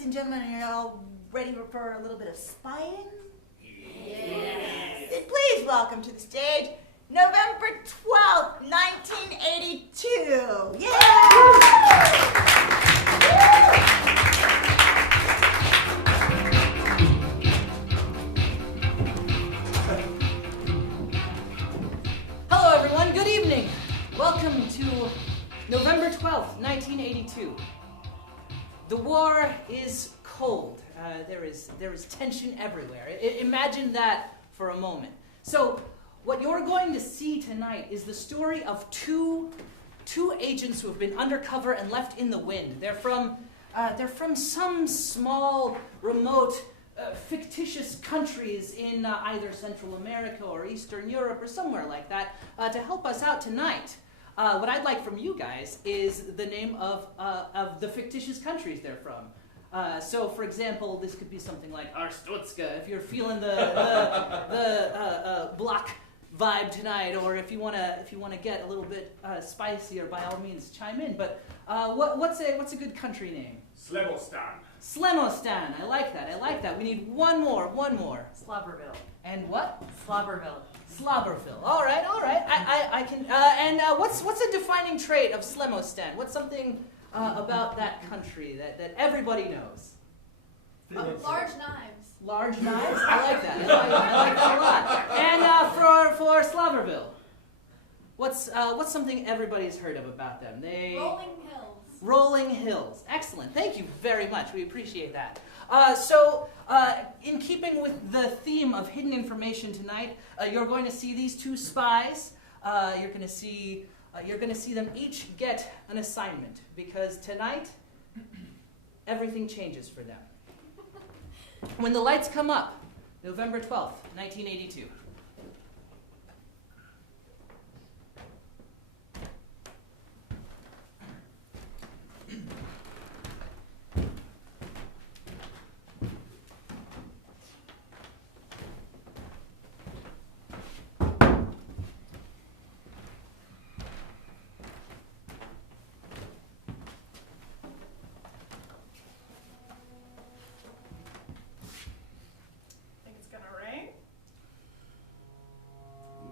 ladies and gentlemen, are you all ready for a little bit of spying? Yes. Then please welcome to the stage, November 12th, 1982. Hello everyone, good evening. Welcome to November 12th, 1982. The war is cold. There is tension everywhere. Imagine that for a moment. So, what you're going to see tonight is the story of two agents who have been undercover and left in the wind. They're from some small, remote, fictitious countries in either Central America or Eastern Europe or somewhere like that to help us out tonight. What I'd like from you guys is the name of the fictitious countries they're from. So, for example, this could be something like Arstotzka, if you're feeling the block vibe tonight, or if you wanna get a little bit spicier, by all means, chime in. But what's a good country name? Slemostan. Slemostan. I like that. We need one more. Slobberville. And what? Slobberville. Slobberville. All right. I can. And what's a defining trait of Slemostan? What's something about that country that everybody knows? Large knives. Large knives. I like that. I like that a lot. And for Slobberville, what's something everybody's heard of about them? Rolling hills. Rolling hills. Excellent. Thank you very much. We appreciate that. In keeping with the theme of hidden information tonight, you're going to see these two spies. You're going to see them each get an assignment, because tonight everything changes for them. When the lights come up, November 12th, 1982.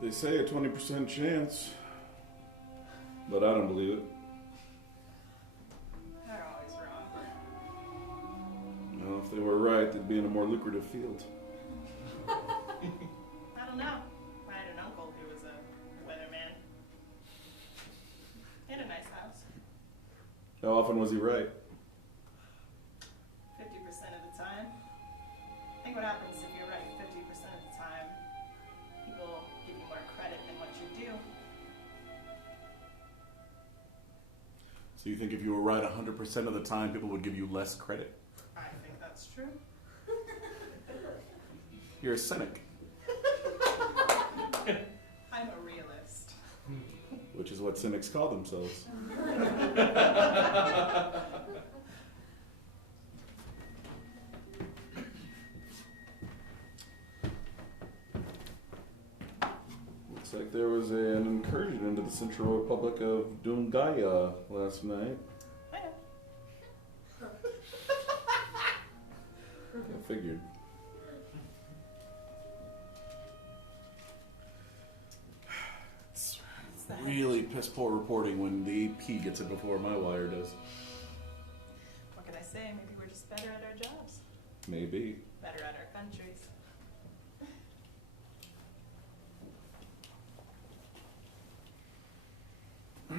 They say a 20% chance, but I don't believe it. They're always wrong. Well, if they were right, they'd be in a more lucrative field. I don't know. I had an uncle who was a weatherman. He had a nice house. How often was he right? 50% of the time. I think what happens if you're right 50% of the time, people give you more credit than what you do. So you think if you were right 100% of the time, people would give you less credit? I think that's true. You're a cynic. I'm a realist. Which is what cynics call themselves. Looks like there was an incursion into the Central Republic of Dungaya last night. I know. I figured. It's really piss poor reporting when the AP gets it before my wire does. What can I say? Maybe we're just better at our jobs. Maybe. Better at our countries. I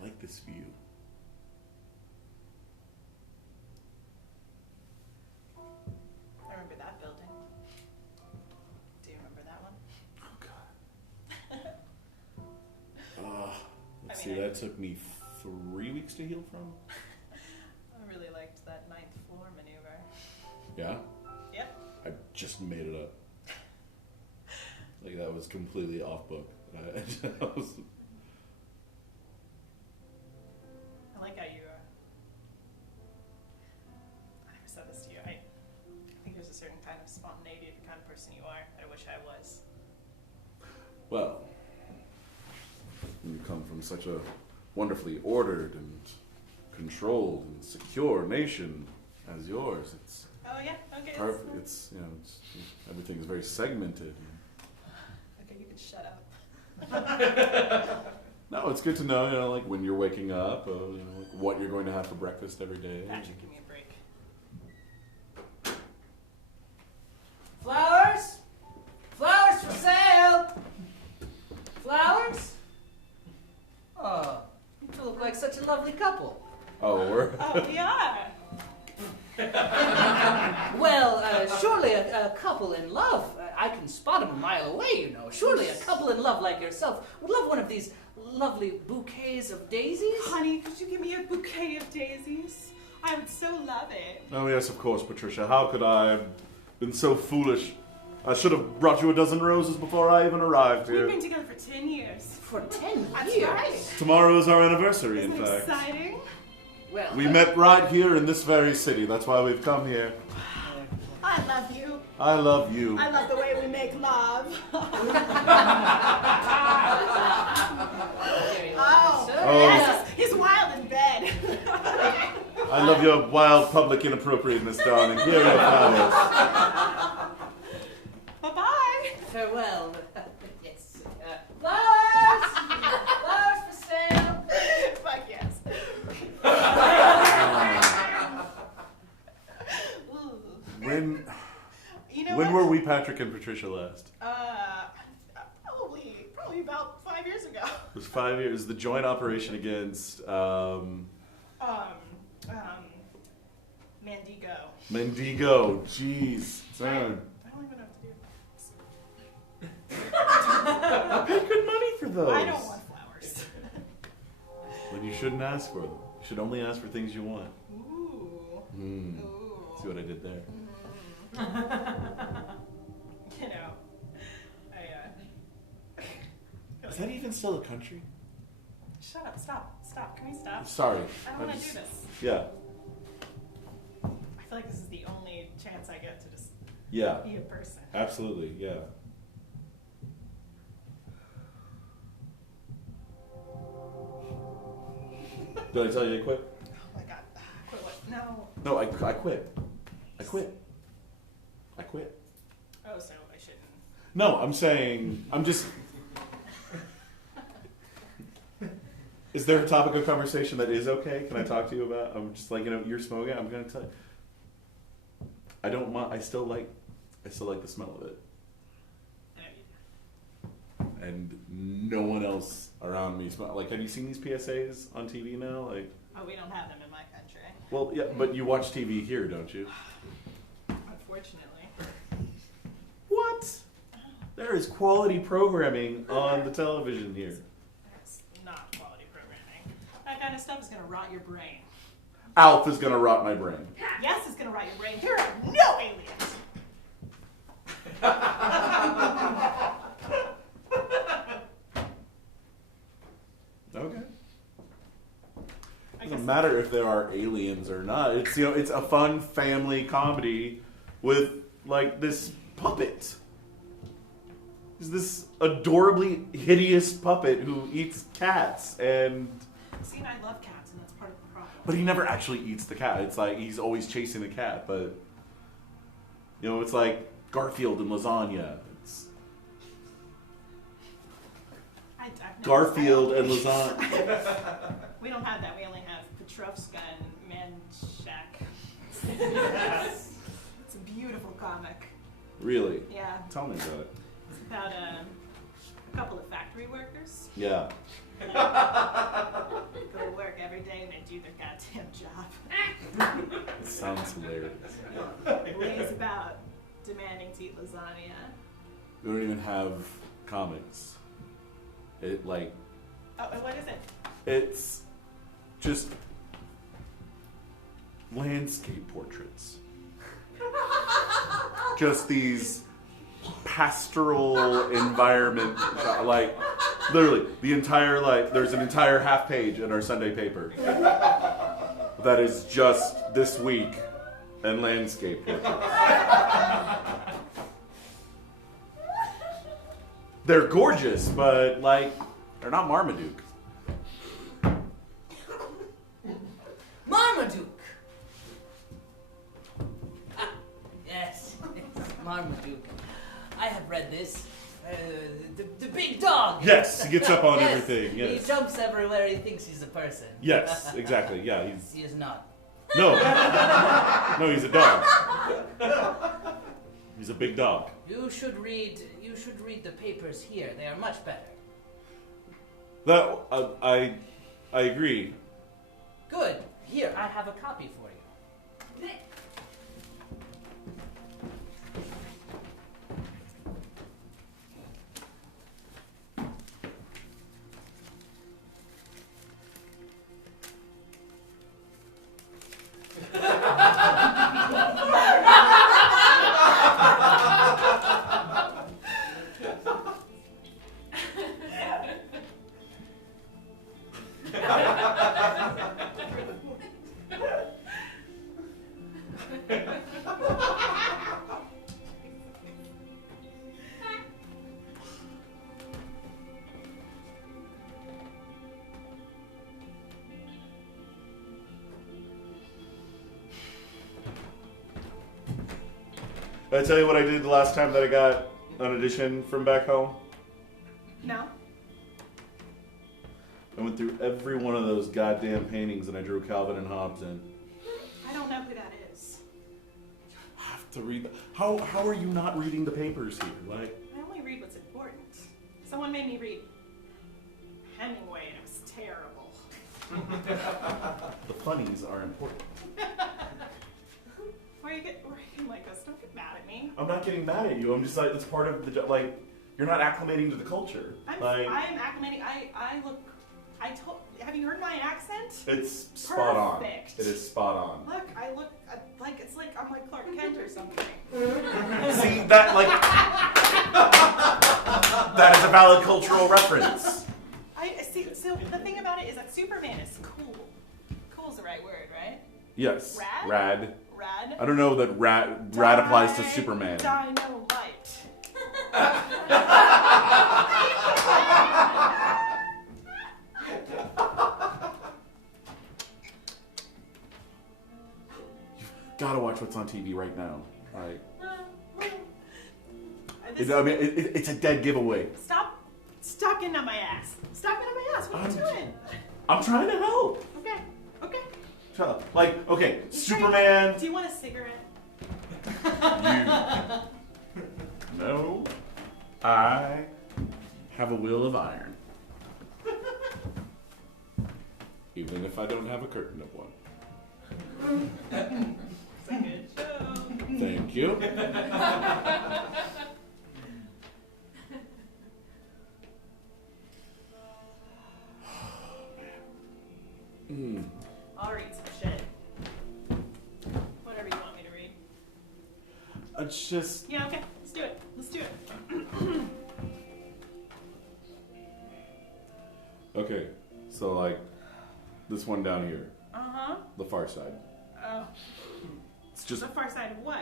like this view. I remember that building. Do you remember that one? Oh, God. Let's I mean, see, that took me 3 weeks to heal from. I really liked that 9th floor maneuver. Yeah? Yep. I just made it up. Like, that was completely off book. I like how you, I never said this to you. I think there's a certain kind of spontaneity of the kind of person you are that I wish I was. Well, you come from such a wonderfully ordered and controlled and secure nation as yours. It's Oh yeah. Okay. perfect. It's everything is very segmented. Okay, you can shut up. No, it's good to know, like when you're waking up, like what you're going to have for breakfast every day. Patrick, give me a break. Flowers? Flowers for sale! Flowers? Oh, you two look like such a lovely couple. Oh, we're Oh, we are. Well, surely a couple in love. I can spot them a mile away, Surely a couple in love like yourself would love one of these lovely bouquets of daisies. Honey, could you give me a bouquet of daisies? I would so love it. Oh yes, of course, Patricia. How could I have been so foolish? I should have brought you a dozen roses before I even arrived We've here. been together for 10 years. For 10 That's years? right. Tomorrow is our anniversary, Isn't in it fact. exciting? Well, We met right here in this very city. That's why we've come here. I love you. I love you. I love the way we make love. Oh, yes, he's wild in bed. I love your wild public inappropriateness, darling. Here are your flowers. Bye-bye. farewell. Yes. Flowers! Flowers for sale! Fuck yes. When You know when what? were we Patrick and Patricia last? Probably about 5 years ago. It was 5 years. The joint operation against Mandigo. Mendigo. Jeez. I Son. don't even know what to do. I paid good money for those. I don't want flowers. When you shouldn't ask for them. You should only ask for things you want. Ooh. Hmm. Ooh. See what I did there? You know, Is that even still a country? Shut up! Stop! Can we stop? Sorry. I don't want to do this. Yeah. I feel like this is the only chance I get to just Yeah. be a person. Absolutely. Yeah. Did I tell you I quit? Oh my god! Quit what? No. No, I quit. I quit. I quit. Oh, so I shouldn't. No, I'm saying, Is there a topic of conversation that is okay? Can I talk to you about? I'm just like, you're smoking. I'm gonna tell you. I don't mind. I still like the smell of it, and no one else around me smell. Like, have you seen these PSAs on TV now? Like, Oh, we don't have them in my country. well, yeah, but you watch TV here, don't you? Unfortunately. What? There is quality programming on the television here. That's not quality programming. That kind of stuff is gonna rot your brain. Alf is gonna rot my brain. Yes, it's gonna rot your brain. There are no aliens. Okay. I guess Doesn't matter if there are aliens or not. It's it's a fun family comedy with like this puppet. Is this adorably hideous puppet who eats cats and See, and I love cats, and that's part of the problem. but he never actually eats the cat. It's like he's always chasing the cat, but it's like Garfield and lasagna. It's I've never- Garfield and lasagna. We don't have that. We only have Petrovska and Manshak. It's a beautiful comic. Really? Yeah, Tell me about it. it's about a couple of factory workers Yeah. go to work every day and they do their goddamn job. It sounds hilarious. It's about demanding to eat lasagna. We don't even have comics. It like Oh, and what is it? it's just landscape portraits. Just these pastoral environment, like literally the entire there's an entire half page in our Sunday paper that is just this week and landscape portraits. They're gorgeous, but they're not Marmaduke. read this. The big dog. Yes, he gets up on Yes, everything. Yes. He jumps everywhere. He thinks he's a person. Yes, exactly. Yeah, He is not. no, he's a dog. He's a big dog. You should read the papers here. They are much better. That I agree. Good. Here, I have a copy for you. Did I tell you what I did the last time that I got an edition from back home? No? I went through every one of those goddamn paintings and I drew Calvin and Hobbes in. I don't know who that is. I have to read. How are you not reading the papers here? Like, I only read what's important. Someone made me read Hemingway and it was terrible. the funnies are important. Why are you like this? Don't get mad at me. I'm not getting mad at you. I'm just like, it's part of the like. You're not acclimating to the culture. I'm acclimating. Have you heard my accent? It's spot on. Perfect. It is spot on. Look, I look like it's like I'm like Clark Kent or something. See that like that is a valid cultural reference. I see. So the thing about it is that Superman is cool. Cool's the right word, right? Yes. Rad. I don't know that rad applies to Superman. Dynamite. Gotta watch what's on TV right now. Like, This- it's a dead giveaway. Stop getting on my ass. Stop getting on my ass. What are you doing? I'm trying to help. Okay. Shut up. Like, okay, Superman. Do you want a cigarette? No. I have a will of iron. Even if I don't have a curtain of one. It's a good show. Thank you. I'll read some shit. Whatever you want me to read. It's just. Yeah, okay. Let's do it. Okay, so like this one down here, Uh-huh. the far side. Oh. It's just The far side of what?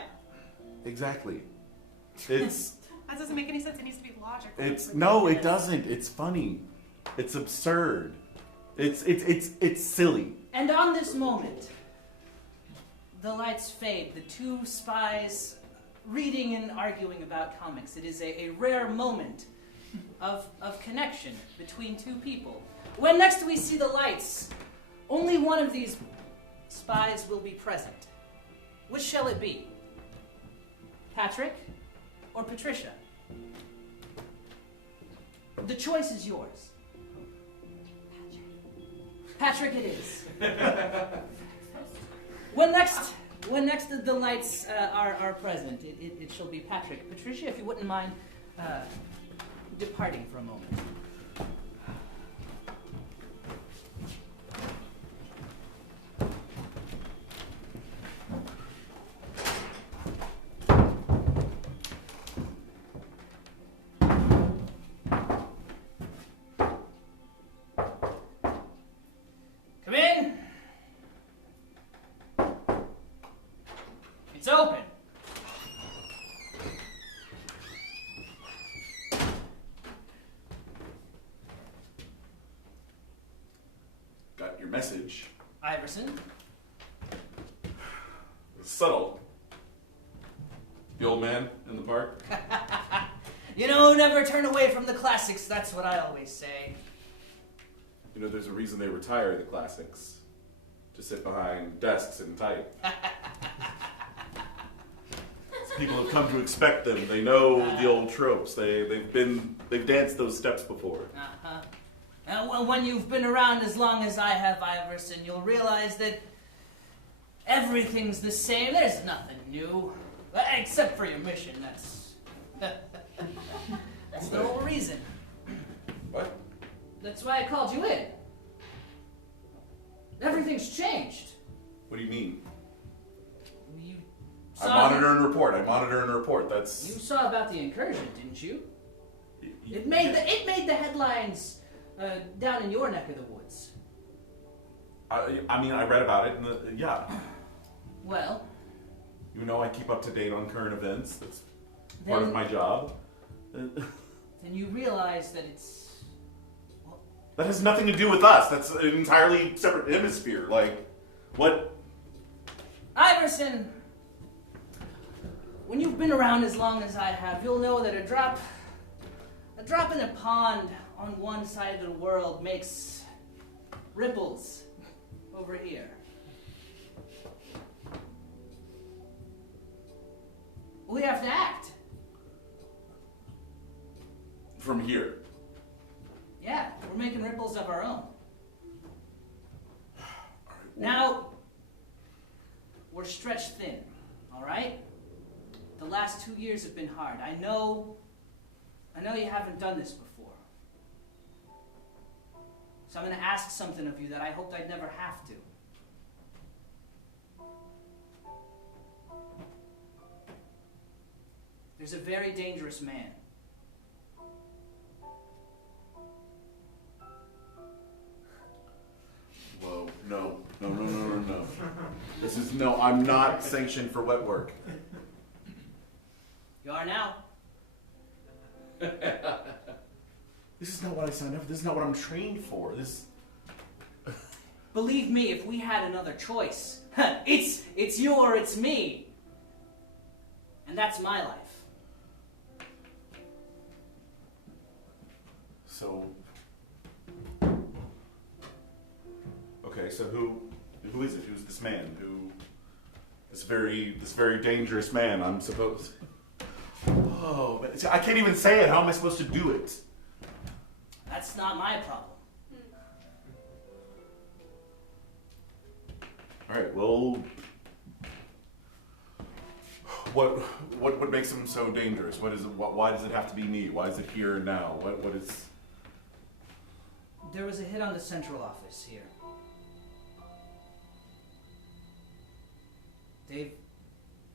exactly. It's That doesn't make any sense. It needs to be logical. it's no, it doesn't. It's funny. It's absurd. It's silly. And on this moment, the lights fade. The two spies reading and arguing about comics. It is a rare moment of connection between two people. When next we see the lights, only one of these spies will be present. Which shall it be? Patrick or Patricia? The choice is yours. Patrick it is. When next the lights are present, it shall be Patrick. Patricia, if you wouldn't mind departing for a moment. Come in. It's open. Got your message. Iverson. Subtle. The old man in the park. You know, never turn away from the classics. That's what I always say. You know, there's a reason they retire the classics. To sit behind desks and type. People have come to expect them. They know the old tropes. They've danced those steps before. Well, when you've been around as long as I have, Iverson, you'll realize that everything's the same. There's nothing new. Except for your mission. That's the whole reason. What? That's why I called you in. Everything's changed. What do you mean? You I saw monitor and report. That's... You saw about the incursion, didn't you? It made the headlines down in your neck of the woods. I mean, I read about it, yeah. Well... You know I keep up to date on current events. That's part of my job. Then you realize that it's... Well, that has nothing to do with us. That's an entirely separate hemisphere. Like, what? Iverson! When you've been around as long as I have, you'll know that a drop in a pond on one side of the world makes ripples over here. We have to act. From here. Yeah, we're making ripples of our own. Now, we're stretched thin, all right? The last 2 years have been hard. I know you haven't done this before. So I'm going to ask something of you that I hoped I'd never have to. There's a very dangerous man. Whoa, no. This is, no, I'm not sanctioned for wet work. You are now. This is not what I signed up for. This is not what I'm trained for. Believe me, if we had another choice, it's you or it's me. And that's my life. So, okay, so who is it? Who's this man? This very dangerous man, I'm supposed... Oh, but see, I can't even say it. How am I supposed to do it? That's not my problem. All right, well, what makes him so dangerous? What is it? Why does it have to be me? Why is it here and now? What is... There was a hit on the central office here.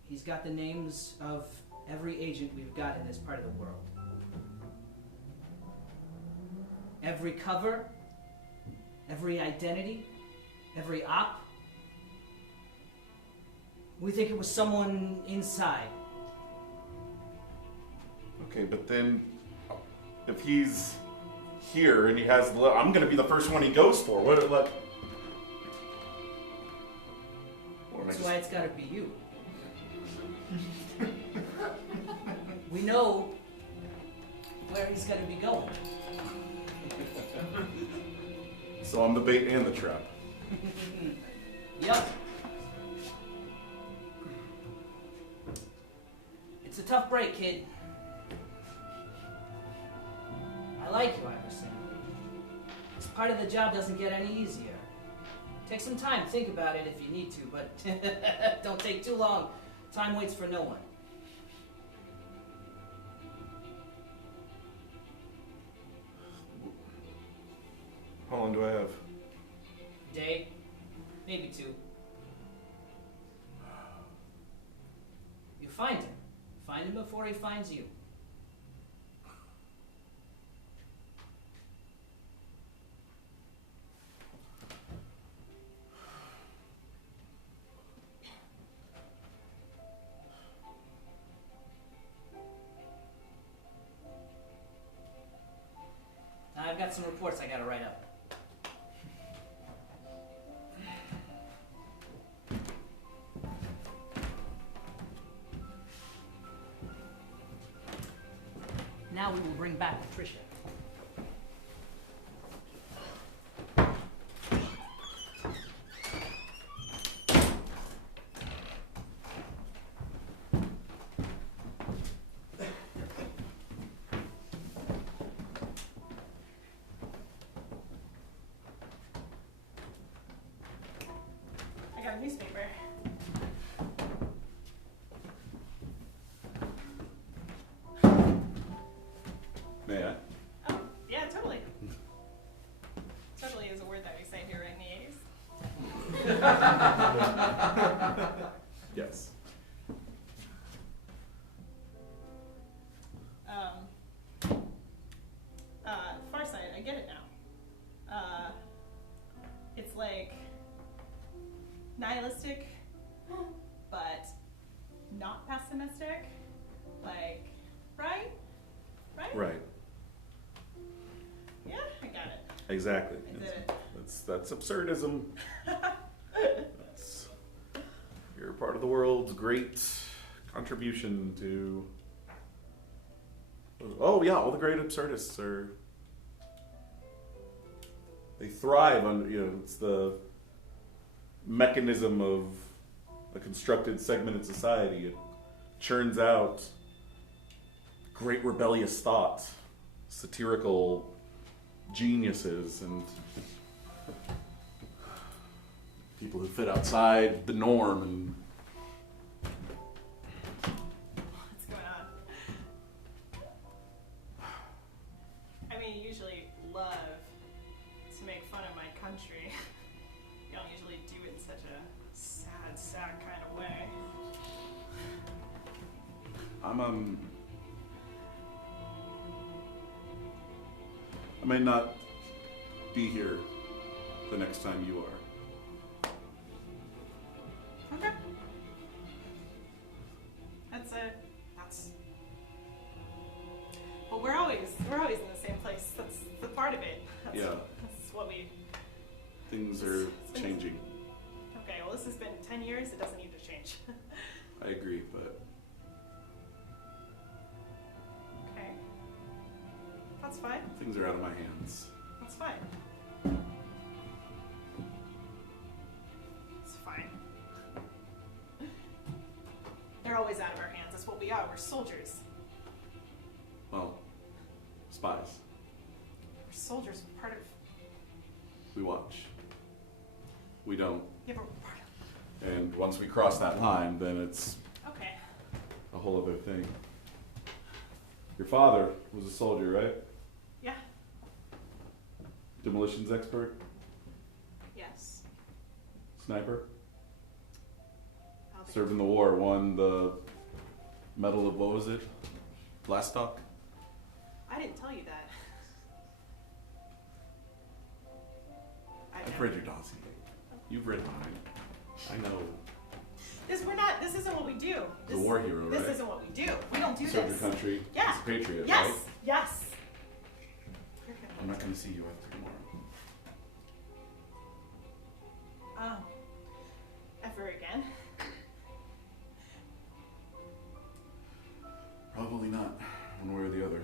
He's got the names of every agent we've got in this part of the world. Every cover, every identity, every op. We think it was someone inside. Okay, but then if he's here and he has the... I'm going to be the first one he goes for. That's why it's got to be you. We know where he's going to be going. So I'm the bait and the trap. Yep. It's a tough break, kid. I like you, Iverson. This part of the job doesn't get any easier. Take some time, think about it if you need to, but don't take too long. Time waits for no one. How long do I have? Day, maybe 2. You find him. Find him before he finds you. I've got some reports I gotta write up. we will bring back Patricia. I got a newspaper. May I? Oh, yeah, totally. Totally is a word that we say here in the 80s. Yes. Farsight, I get it now. It's like nihilistic, but not pessimistic. Like, right? Right? Right. Yeah, I got it. Exactly. I did it. That's absurdism. You're part of the world's great contribution to. Oh yeah, all the great absurdists are. They thrive on, it's the mechanism of a constructed segmented society. It churns out great rebellious thought, satirical geniuses, and people who fit outside the norm. And What's going on? I mean, you usually love to make fun of my country. You don't usually do it in such a sad kind of way. I may not be here the next time you are. Okay. But we're always in the same place. That's the part of it. That's what we. Things are changing. Okay, well, this has been 10 years. It doesn't need to change. I agree, but Okay. That's fine. things are out of my hands. That's fine. It's fine. They're always out of our hands. That's what we are. We're soldiers. Well, spies. We're soldiers. We're part of. We watch. We don't. Yeah, but we're part of. And once we cross that line, then it's Okay. a whole other thing. Your father was a soldier, right? Yeah. Demolitions expert? Yes. Sniper? I'll be- Served in the war, won the Medal of, what was it? Blastock? I didn't tell you that. I've read your dossier. You've read mine. I know. This isn't what we do. The war hero, right? This isn't what we do. We don't do Serve this. your country Yeah. as a patriot, Yes. right? Yes. I'm not going to see you after tomorrow. Ever again? Probably not, one way or the other.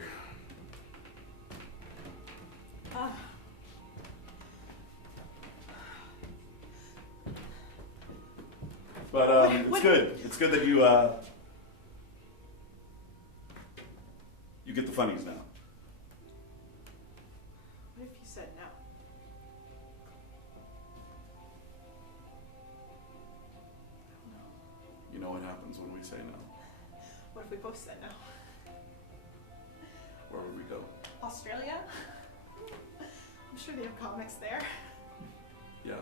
But it's good. It's good that you you get the funnies now. What if you said no? You know what happens when we say no. What if we both said no? Where would we go? Australia? I'm sure they have comics there. Yeah.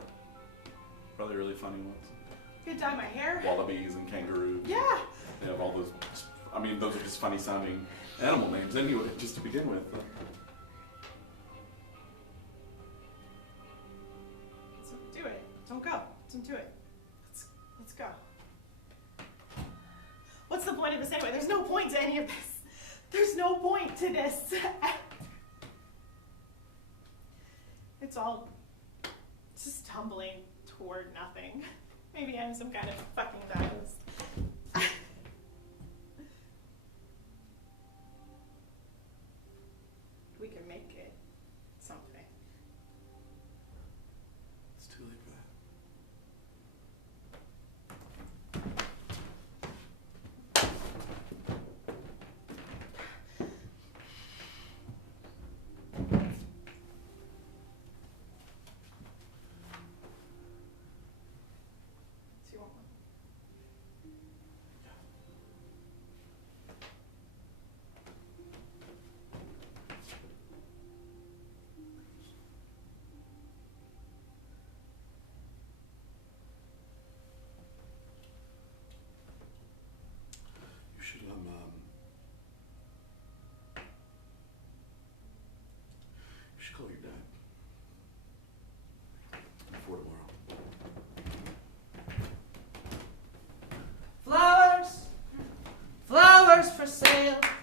Probably really funny ones. Could dye my hair. Wallabies and kangaroos. Yeah. They have all those, I mean, those are just funny sounding animal names anyway, just to begin with. So do it. Don't go. Don't do it. Let's go. What's the point of this anyway? There's no point to any of this. There's no point to this. It's all just tumbling toward nothing. Maybe I'm some kind of fucking nihilist. sail.